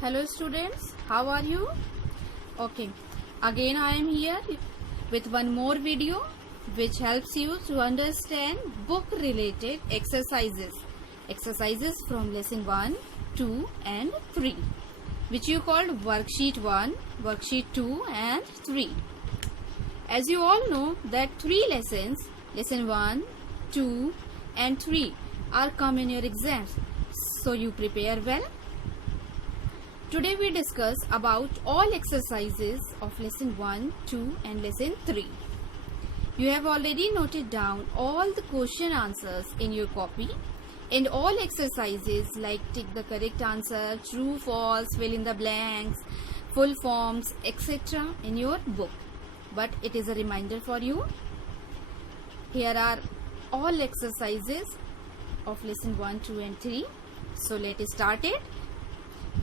Hello students, how are you? Okay, again I am here with one more video which helps you to understand book related exercises. Exercises from lesson 1, 2 and 3 which you called worksheet 1, worksheet 2 and 3. As you all know that 3 lessons, lesson 1, 2 and 3 are come in your exams. So you prepare well. Today we discuss about all exercises of lesson 1, 2 and lesson 3. You have already noted down all the question answers in your copy and all exercises like tick the correct answer, true, false, fill in the blanks, full forms, etc. in your book. But it is a reminder for you. Here are all exercises of lesson 1, 2 and 3. So let us start it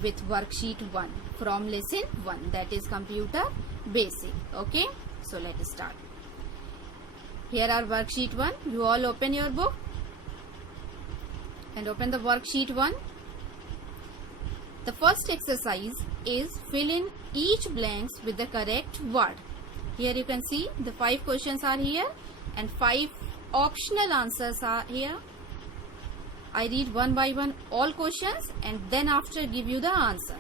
with worksheet 1 from lesson 1, that is computer basic. Okay, so let us start. Here are worksheet 1. You all open your book and open the worksheet 1. The first exercise is fill in each blanks with the correct word. Here you can see the 5 questions are here and 5 optional answers are here. I read one by one all questions and then after give you the answer.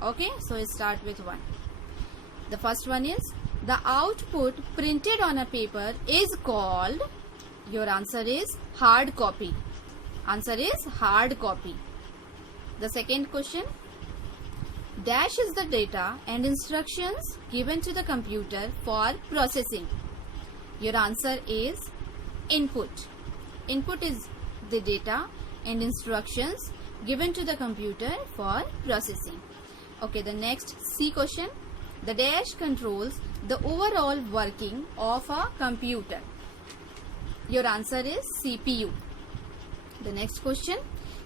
Okay, so let's start with 1. The first one is the output printed on a paper is called. Your answer is hard copy. Answer is hard copy. The second question, dash is the data and instructions given to the computer for processing. Your answer is input. Input is the data and instructions given to the computer for processing. Okay, the next C question. The dash controls the overall working of a computer. Your answer is CPU. The next question.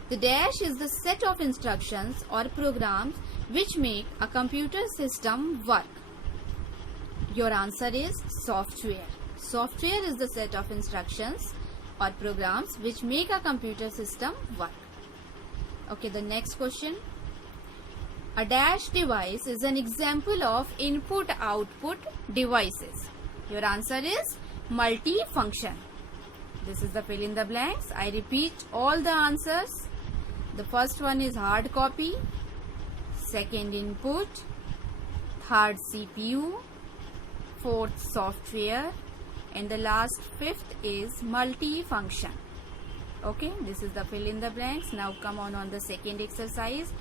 The dash is the set of instructions or programs which make a computer system work. Your answer is software. Software is the set of instructions or programs which make a computer system work. Okay, the next question. A dash device is an example of input-output devices. Your answer is multifunction. This is the fill in the blanks. I repeat all the answers. The first one is hard copy, second input, third CPU, fourth software, and the last 5th is multifunction. Okay, this is the fill in the blanks. Now come on the second exercise,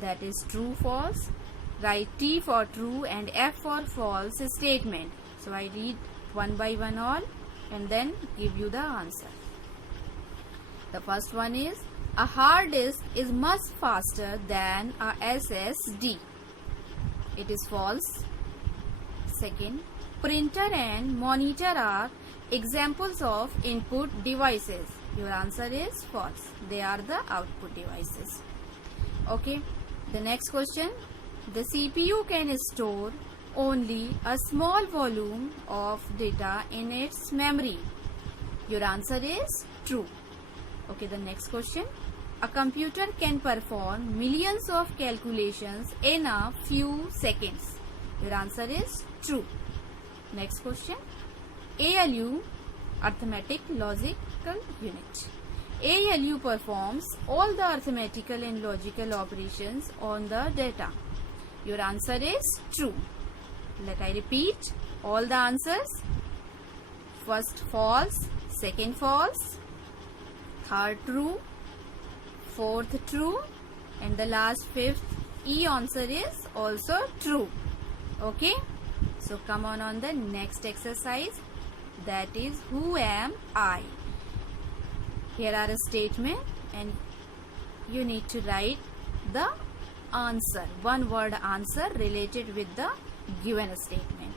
that is true false. Write T for true and F for false statement. So I read one by one all and then give you the answer. The first one is a hard disk is much faster than a SSD. It is false. Second, printer and monitor are examples of input devices. Your answer is false. They are the output devices. Okay. The next question. The CPU can store only a small volume of data in its memory. Your answer is true. Okay. The next question. A computer can perform millions of calculations in a few seconds. Your answer is true. Next question. ALU, arithmetic logical unit. ALU performs all the arithmetical and logical operations on the data. Your answer is true. Let I repeat all the answers. First false, second false, third true, fourth true, and the last 5th E answer is also true. Okay. So come on the next exercise, that is who am I. Here are a statement and you need to write the answer, one word answer related with the given statement.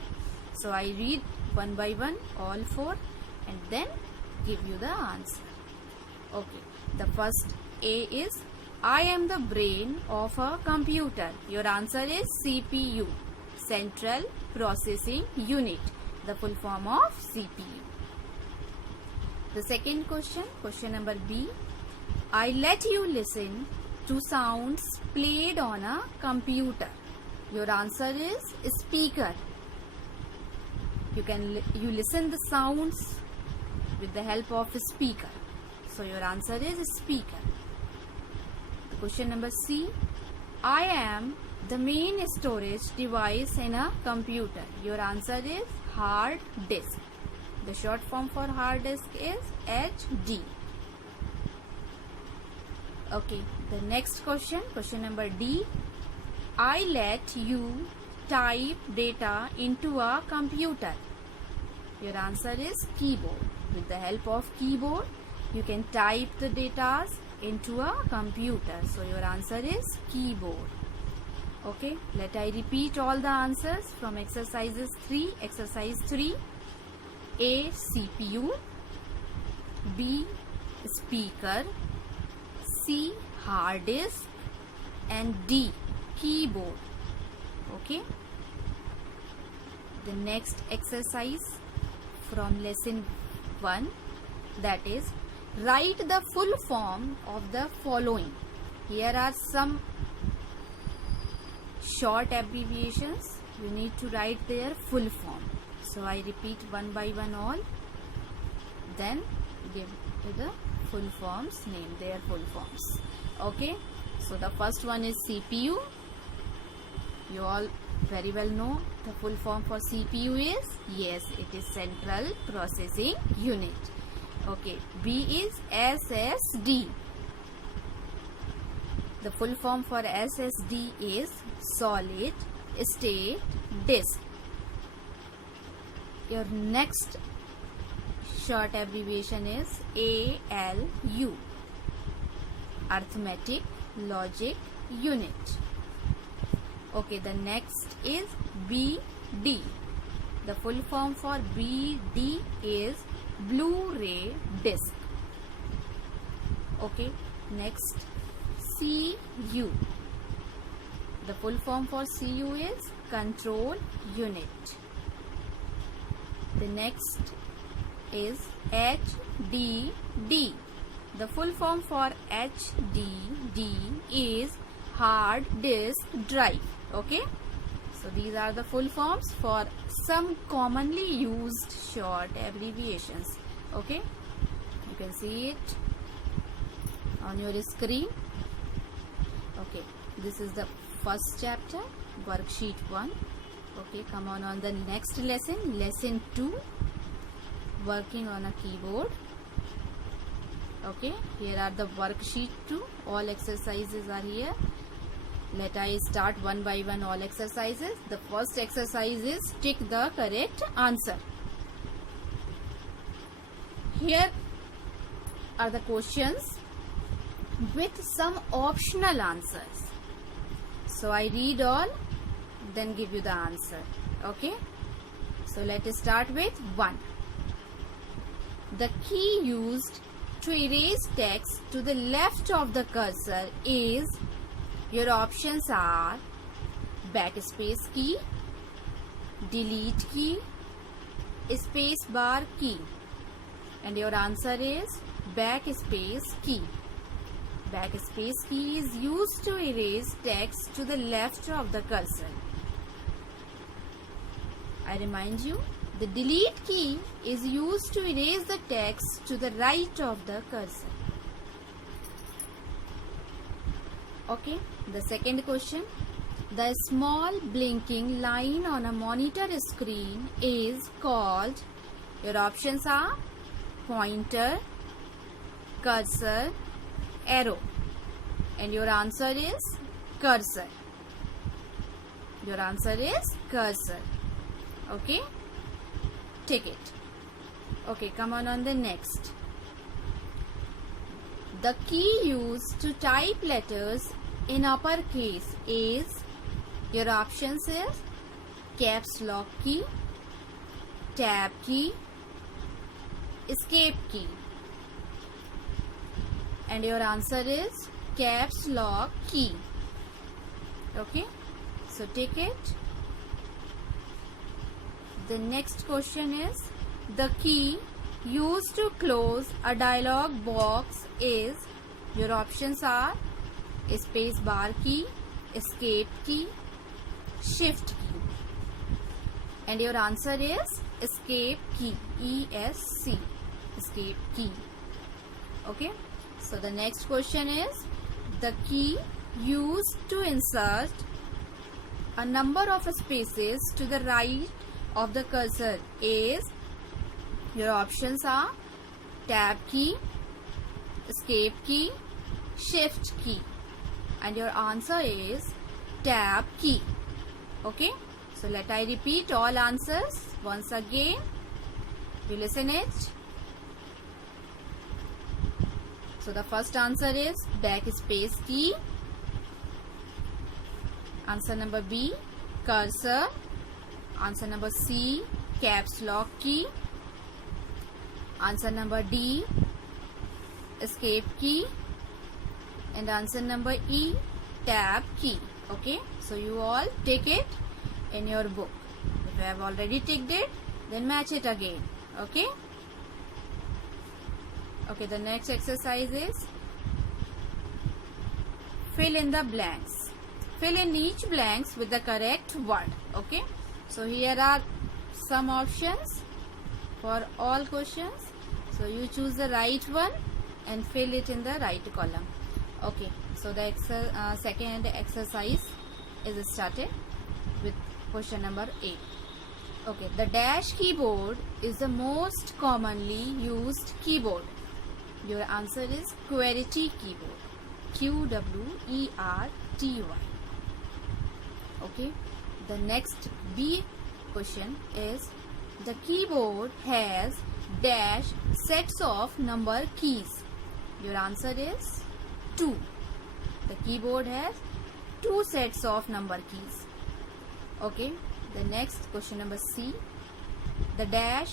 So I read one by one all 4 and then give you the answer. Okay, the first A is I am the brain of a computer. Your answer is CPU, Central Processing Unit, the full form of CPU. The second question, question number B. I let you listen to sounds played on a computer? Your answer is speaker. You listen the sounds with the help of a speaker. So your answer is speaker. Question number C. I am the main storage device in a computer. Your answer is hard disk. The short form for hard disk is HD. Okay, the next question, question number D. I let you type data into a computer. Your answer is keyboard. With the help of keyboard, you can type the data into a computer. So your answer is keyboard. Okay, let I repeat all the answers from exercises 3. Exercise 3. A. CPU. B. Speaker. C. Hard disk. And D. Keyboard. Okay. The next exercise from lesson 1, that is, write the full form of the following. Here are some short abbreviations. You need to write their full form. So I repeat one by one all. Then give the full forms, name their full forms. Okay. So the first one is CPU. You all very well know the full form for CPU is, yes, it is Central Processing Unit. Okay. B is SSD. The full form for SSD is Solid State Disk. Your next short abbreviation is ALU. Arithmetic Logic Unit. Okay, the next is BD. The full form for BD is Blu-ray Disc. Okay, next CU. The full form for CU is Control Unit. The next is HDD. The full form for HDD is Hard Disk Drive. Okay. So these are the full forms for some commonly used short abbreviations. Okay. You can see it on your screen. Okay. This is the first chapter, worksheet 1. Okay. Come on the next lesson, lesson 2, working on a keyboard. Okay. Here are the worksheet 2. All exercises are here. Let I start one by one all exercises. The first exercise is tick the correct answer. Here are the questions with some optional answers. So I read all, then give you the answer. Okay. So let us start with 1. The key used to erase text to the left of the cursor is, your options are backspace key, delete key, space bar key, and your answer is backspace key. Backspace key is used to erase text to the left of the cursor. I remind you, the delete key is used to erase the text to the right of the cursor. Okay, the second question. The small blinking line on a monitor screen is called, your options are pointer, cursor, arrow, and your answer is cursor. Your answer is cursor. Okay, take it. Okay, come on the next. The key used to type letters in uppercase is, your options is caps lock key, tab key, escape key, and your answer is caps lock key. Okay, so take it. The next question is, the key used to close a dialog box is, your options are space bar key, escape key, shift key. And your answer is escape key, ESC, escape key. Okay, so the next question is the key used to insert a number of spaces to the right of the cursor is, your options are tab key, escape key, shift key, and your answer is tab key. Okay, so let I repeat all answers once again. You listen it. So the first answer is backspace key. Answer number B, cursor. Answer number C, caps lock key. Answer number D, escape key. And answer number E, tab key. Okay, so you all take it in your book. If you have already ticked it, then match it again. Okay. Okay, the next exercise is fill in the blanks. Fill in each blanks with the correct word. Okay, so here are some options for all questions. So you choose the right one and fill it in the right column. Okay, so the second exercise is started with question number 8. Okay, the dash keyboard is the most commonly used keyboard. Your answer is QWERTY keyboard, QWERTY. Okay, the next B question is the keyboard has dash sets of number keys. Your answer is 2. The keyboard has 2 sets of number keys. Okay, the next question number C, the dash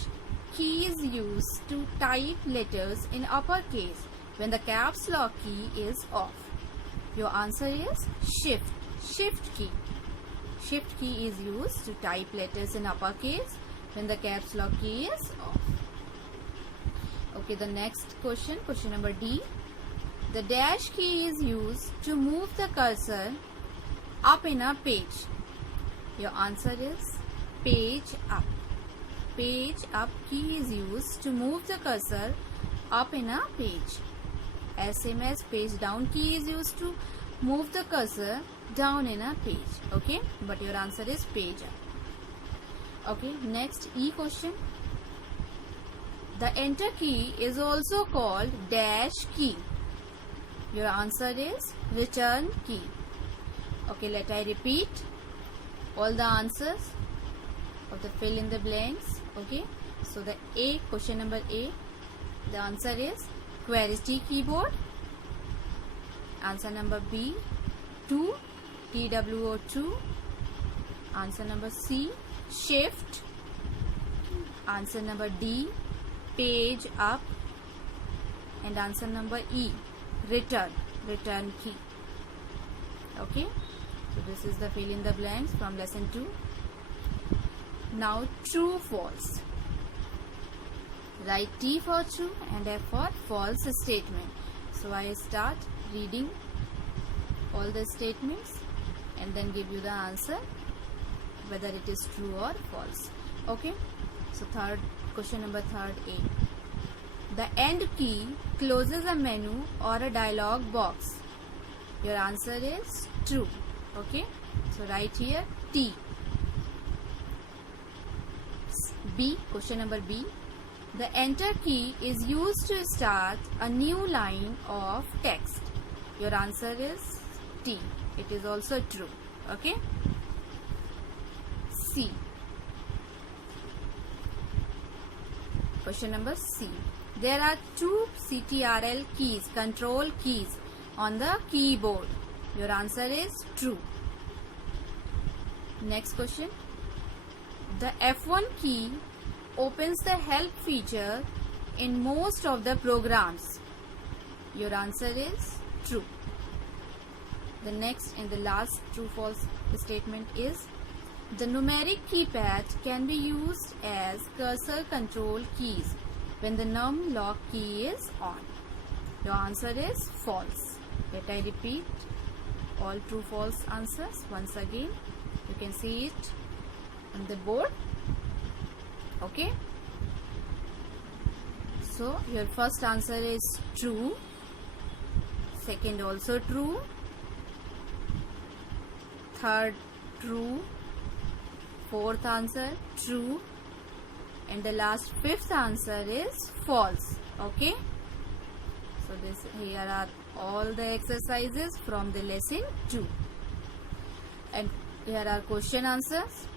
key is used to type letters in uppercase when the caps lock key is off. Your answer is shift key. Shift key is used to type letters in uppercase when the caps lock key is off. Okay, the next question, question number D. The dash key is used to move the cursor up in a page. Your answer is page up. Page up key is used to move the cursor up in a page. Same as page down key is used to move the cursor down in a page. Okay, but your answer is page up. Okay, next E question. The enter key is also called dash key. Your answer is return key. Okay, let I repeat all the answers of the fill in the blanks. Okay, so the A, question number A, the answer is QWERTY keyboard. Answer number B, 2, TWO2. Answer number C, shift. Answer number D, page up. And answer number E, return key. Okay, so this is the fill in the blanks from lesson 2. Now true, false. Write T for true and F for false statement. So I start reading all the statements and then give you the answer whether it is true or false. Okay, so question number 3A. The end key closes a menu or a dialog box. Your answer is true. Okay, so write here T. B, question number B. The enter key is used to start a new line of text. Your answer is T. It is also true. Okay. C. Question number C. There are 2 CTRL keys, control keys on the keyboard. Your answer is true. Next question. The F1 key opens the help feature in most of the programs. Your answer is true. The next and the last true-false statement is the numeric keypad can be used as cursor control keys when the num lock key is on. Your answer is false. Let I repeat all true false answers. Once again, you can see it on the board. Okay. So your first answer is true, second also true, third true, fourth answer true, and the last fifth answer is false. Okay. So here are all the exercises from the lesson 2, and here are question answers.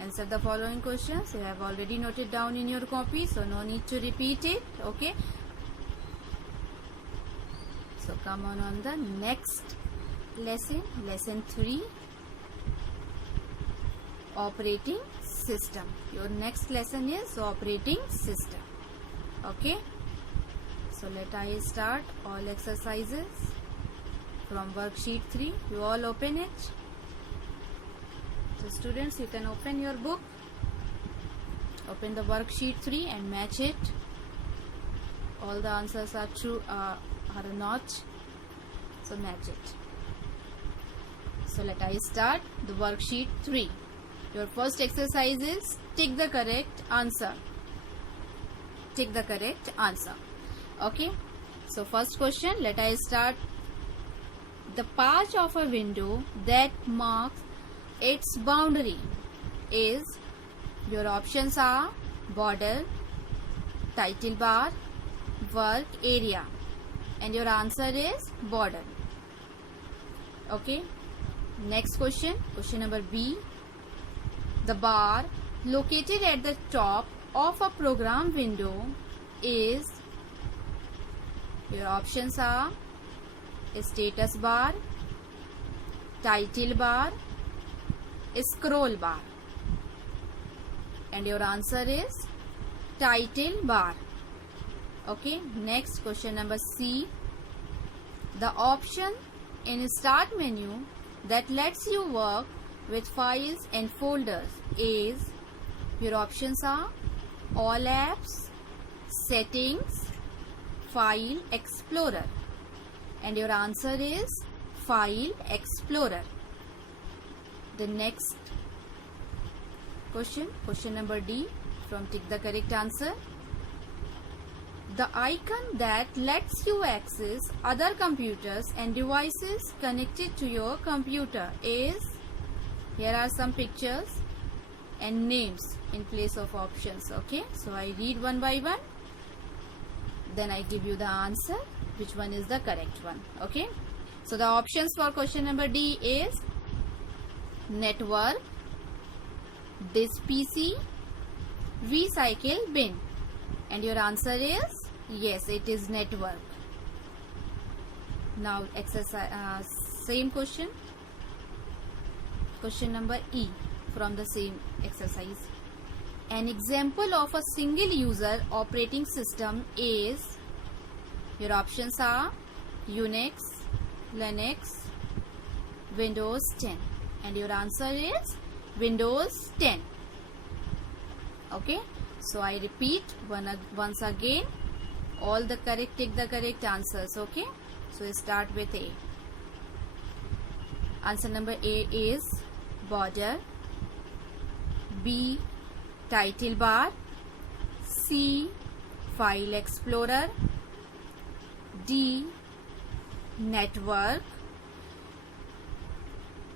Answer the following questions. You have already noted down in your copy, so no need to repeat it. Okay. So come on the next lesson, lesson 3, operating system. Your next lesson is operating system. Okay. So let I start all exercises from worksheet 3. You all open it. So students, you can open your book, open the worksheet 3 and match it. All the answers are true are not, so match it. So let I start the worksheet 3. Your first exercise is tick the correct answer. Tick the correct answer. Okay. So first question, let I start. The patch of a window that marks its boundary is, your options are border, title bar, work area, and your answer is border. Okay. Next question, question number B. The bar located at the top of a program window is, your options are status bar, title bar, scroll bar, and your answer is title bar. Okay. Next question number C. The option in start menu that lets you work with files and folders is, your options are all apps, settings, file explorer, and your answer is file explorer. The next question, question number D from tick the correct answer. The icon that lets you access other computers and devices connected to your computer is, here are some pictures and names in place of options. Okay, so I read one by one, then I give you the answer, which one is the correct one. Okay, so the options for question number D is network, disk PC, recycle bin, and your answer is yes, it is network. Now exercise same question, question number E from the same exercise. An example of a single user operating system is, your options are Unix, Linux, Windows 10, and your answer is Windows 10. Okay, so I repeat once again all the correct, tick the correct answers. Okay, so we start with A. Answer number A is border, B title bar, C file explorer, D network,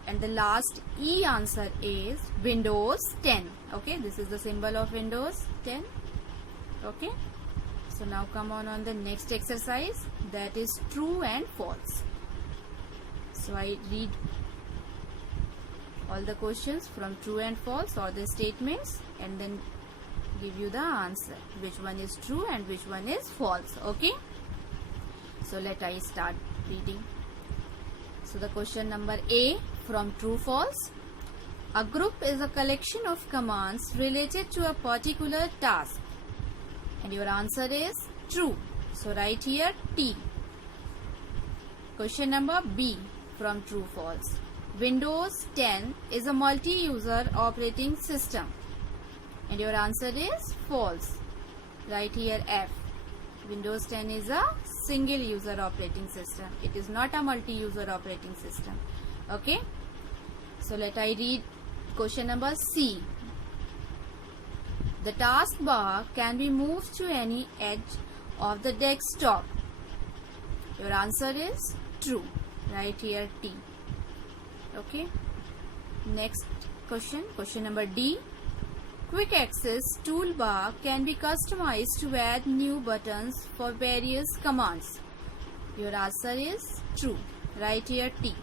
and the last E answer is Windows 10. Okay, this is the symbol of Windows 10. Okay, so now come on the next exercise, that is true and false. So I read all the questions from true and false or the statements and then give you the answer, which one is true and which one is false. Okay, so let I start reading. So the question number A from true false. A group is a collection of commands related to a particular task, and your answer is true. So write here T. Question number B from true false. Windows 10 is a multi-user operating system, and your answer is false. Write here F. Windows 10 is a single user operating system. It is not a multi-user operating system. Okay, so let I read question number C. The taskbar can be moved to any edge of the desktop. Your answer is true. Write here T. Okay, next question number D. Quick access toolbar can be customized to add new buttons for various commands. Your answer is true. Write here T.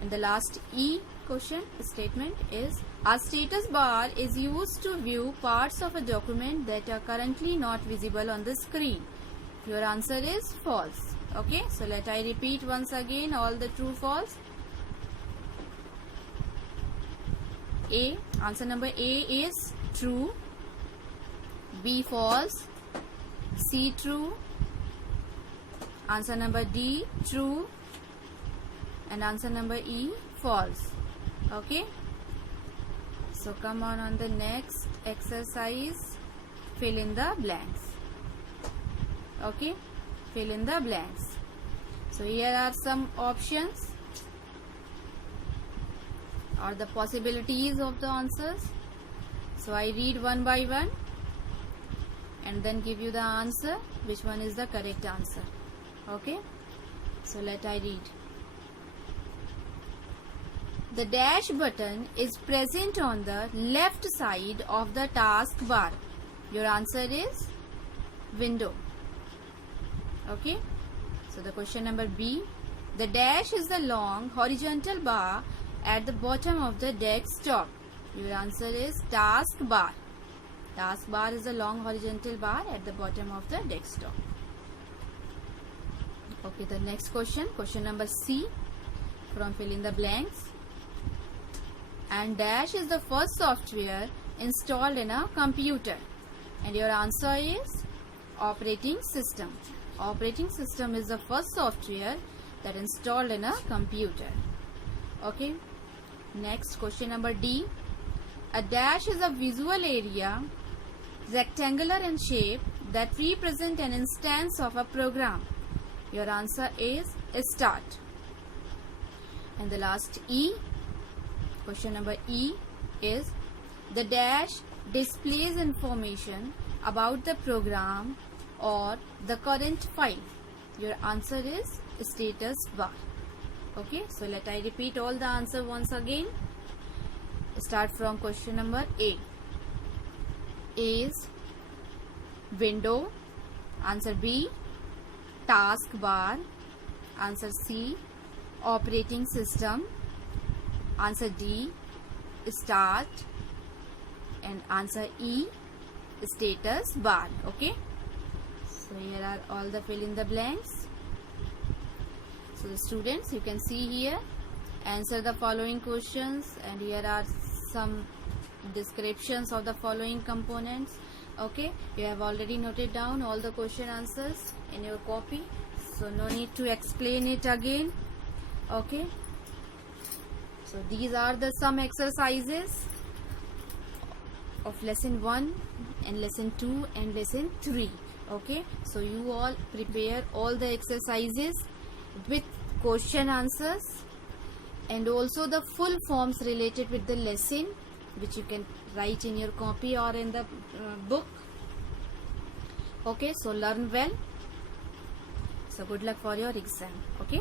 And the last E question statement is, a status bar is used to view parts of a document that are currently not visible on the screen. Your answer is false. Okay, so let I repeat once again all the true false. A, answer number A is true, B false, C true, answer number D true, and answer number E false. Okay, so come on the next exercise, fill in the blanks. Okay, fill in the blanks. So here are some options or the possibilities of the answers. So I read one by one and then give you the answer, which one is the correct answer. Okay, so let I read. The dash button is present on the left side of the taskbar. Your answer is window. Okay, so the question number B. The dash is the long horizontal bar at the bottom of the desktop. Your answer is taskbar. Taskbar is a long horizontal bar at the bottom of the desktop. Okay, the next question number C from fill in the blanks. And dash is the first software installed in a computer. And your answer is operating system. Operating system is the first software that installed in a computer. Okay, next question number D. A dash is a visual area, rectangular in shape, that represent an instance of a program. Your answer is start. And the last E, question number E is, the dash displays information about the program or the current file. Your answer is status bar. Okay, so let I repeat all the answer once again. Start from question number A. A is window. Answer B, taskbar. Answer C, operating system. Answer D, start. And answer E, status bar. Okay, so here are all the fill in the blanks. So the students, you can see here, answer the following questions, and here are some descriptions of the following components. Okay, you have already noted down all the question answers in your copy, so no need to explain it again. Okay, so these are the some exercises of lesson 1 and lesson 2 and lesson 3. Okay, so you all prepare all the exercises with question answers and also the full forms related with the lesson, which you can write in your copy or in the book. Okay, so learn well. So good luck for your exam. Okay.